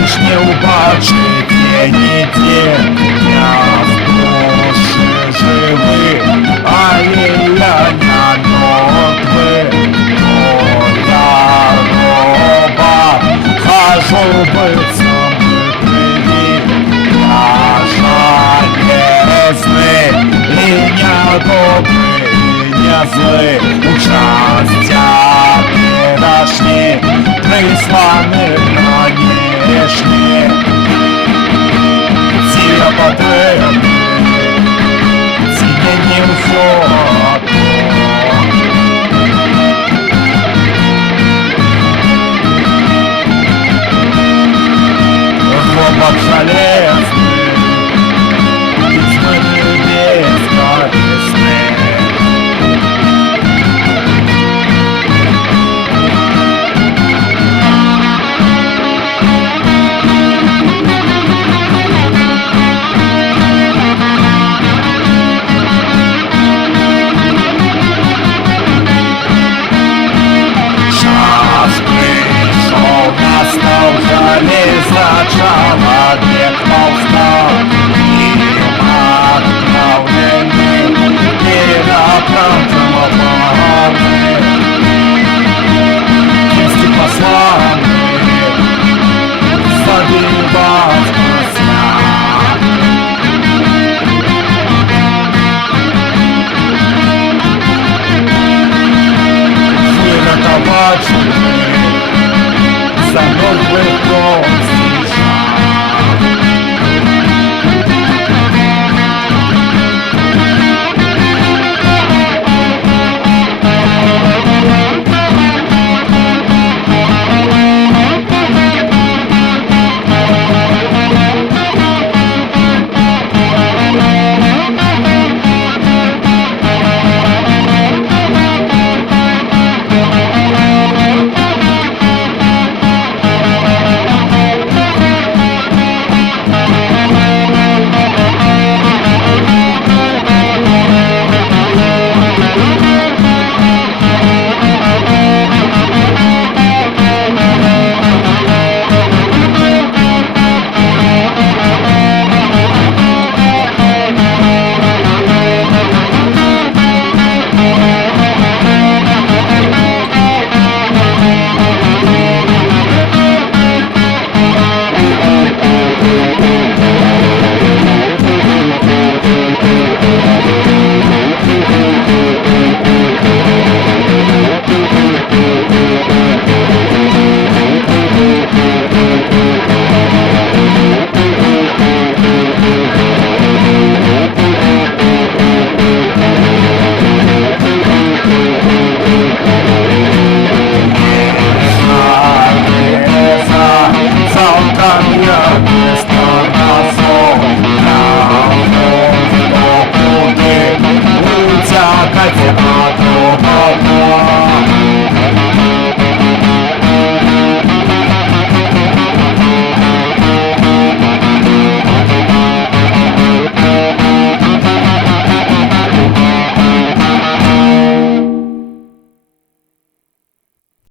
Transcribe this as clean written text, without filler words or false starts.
Лиш не убачить нигде, я в душе живы, а я на мертвы. Но я роба, хожу быцем бытыми, я железный, и не добрый, и не злый. Участия перешли, присланы внешне. Тебе потребны, тебе не уходит. Хлопок железный, тьмы бесконечны. Человек полстал, им отправлены, переоправданы, кисти посланы, забивать глаза. Вы на табачные, за мертвый дом.